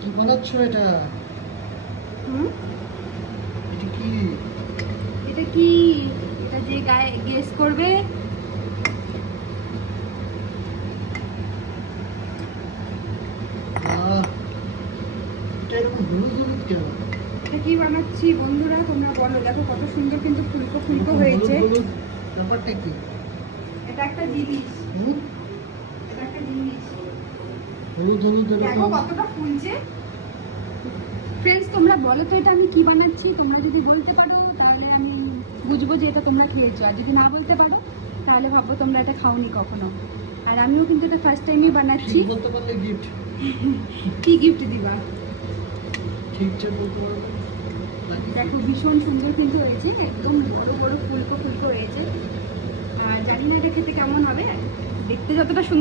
কি বানাচ্ছ এটা? এটা কি? এটা কি? এটা যে গেস করবে। এটা এরকম হলুদ হলুদ কেন? এটা কি বানাচ্ছি বন্ধুরা তোমরা বলো। দেখো কত সুন্দর কিন্তু ফুলকো ফুলকো হয়েছে। হলুদ হলুদ ব্যাপারটা কি? এটা একটা জিনিস। হুম? এটা একটা জিনিস। হলুদ হলুদ দেখো এরকম। কতটা ফুলছে। ফ্রেন্ডস তোমরা বলো তো এটা আমি কি বানাচ্ছি। তোমরা যদি বলতে পারো তাহলে আমি বুঝবো যে এটা তোমরা খেয়েছো, আর যদি না বলতে পারো তাহলে ভাববো তোমরা এটা খাওনি কখনো। আর আমিও কিন্তু এটা ফার্স্ট টাইমই বানাচ্ছি। ঠিক বলতে পারলে গিফট। কি গিফট দিবা? ঠিক যে বলতে পারবে নাকি? দেখো ভীষণ সুন্দর কিন্তু হয়েছে, একদম বড় বড় ফুলকো ফুলকো হয়েছে। আর জানি না এটা খেতে কেমন হবে, দেখতে যতটা সুন্দর